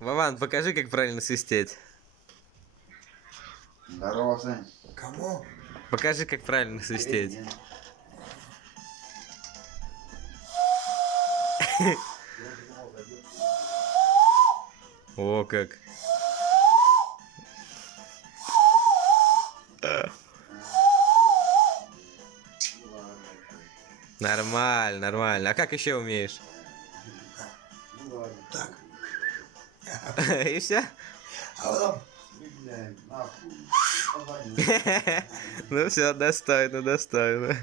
Вован, покажи, как правильно свистеть. Здорово, Сань. Кому? Покажи, как правильно свистеть. О, как. Нормально, нормально. А как еще умеешь? Так. И все? А потом Блядь, нахуй. Ну все, достойно, достойно.